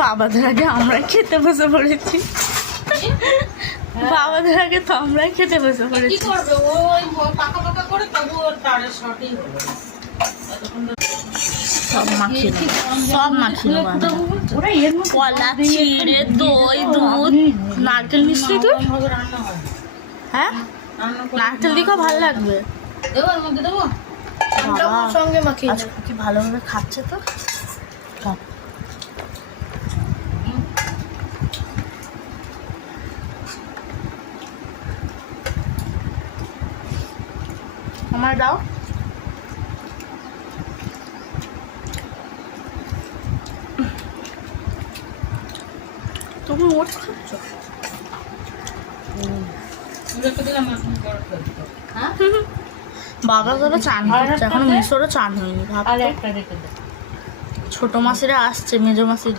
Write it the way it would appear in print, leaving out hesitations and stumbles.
বাবাদের আগে আমরা খেতে বসে পড়েছি। বাবাদের আগে তো আমরাই খেতে বসে পড়েছি। কি করবে ওই পাকা পাকা করে তবু তার শর্টই হলো সব মাখিয়ে সব মাখিয়ে কলা চিড়ে দই দুধ নারকেল মিষ্টি তো হ্যাঁ নারকেল দিকেও ভালো লাগবে। দেবো এর মধ্যে দেবো সঙ্গে মাখিয়ে কি ভালোভাবে খাচ্ছে তো। আমার দাও তুমি ওট খাচ্ছ বাবা ধরো চান করছে এখন মিশোরও চান হয়নি ভাব। ছোট মাসিরা আসছে মেজো মাসির